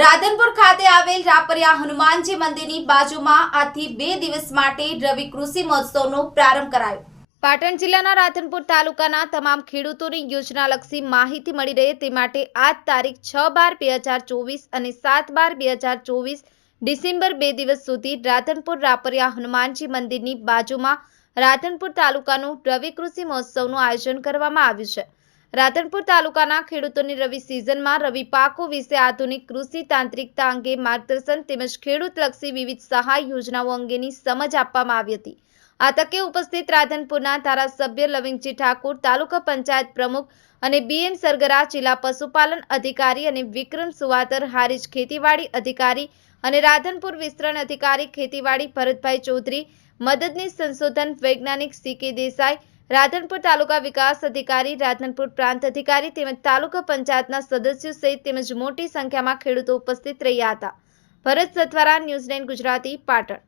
રાધનપુર ખાતે આવેલ રાપરિયા હનુમાનજી મંદિરની બાજુમાં આજથી 2 દિવસ માટે રવિ કૃષિ મહોત્સવનો પ્રારંભ કરાયો। પાટણ જિલ્લાના રાધનપુર તાલુકાના તમામ ખેડૂતોને યોજનાલક્ષી માહિતી મળી રહે તે માટે આજ તારીખ 6/12/2024 અને 7/12/2024 ડિસેમ્બર 2 દિવસ સુધી રાધનપુર રાપરિયા હનુમાનજી મંદિરની બાજુમાં રાધનપુર તાલુકાનું રવિ કૃષિ મહોત્સવનું આયોજન કરવામાં આવ્યું છે। રાધનપુર તાલુકાના ખેડૂતોની રવિ સિઝનમાં રવિ પાકો વિશે આધુનિક કૃષિ તાંત્રિકતા અંગે માર્ગદર્શન તેમજ ખેડૂતલક્ષી વિવિધ સહાય યોજનાઓ અંગેની સમજ આપવામાં આવી હતી। આ તકે ઉપસ્થિત રાધનપુરના ધારાસભ્ય લવિંગજી ઠાકોર, તાલુકા પંચાયત પ્રમુખ અને બીએન સરગરા, જિલ્લા પશુપાલન અધિકારી અને વિક્રમ સુવાતર, હારીજ ખેતીવાડી અધિકારી અને રાધનપુર વિસ્તરણ અધિકારી ખેતીવાડી ભરતભાઈ ચૌધરી, મદદનીશ સંશોધન વૈજ્ઞાનિક સીકે દેસાઈ, રાધનપુર તાલુકા વિકાસ અધિકારી, રાધનપુર પ્રાંત અધિકારી તેમજ તાલુકા પંચાયતના સદસ્યો સહિત તેમજ મોટી સંખ્યામાં ખેડૂતો ઉપસ્થિત રહ્યા હતા। ભરત સથવારા, ન્યૂઝ 9 ગુજરાતી, પાટણ।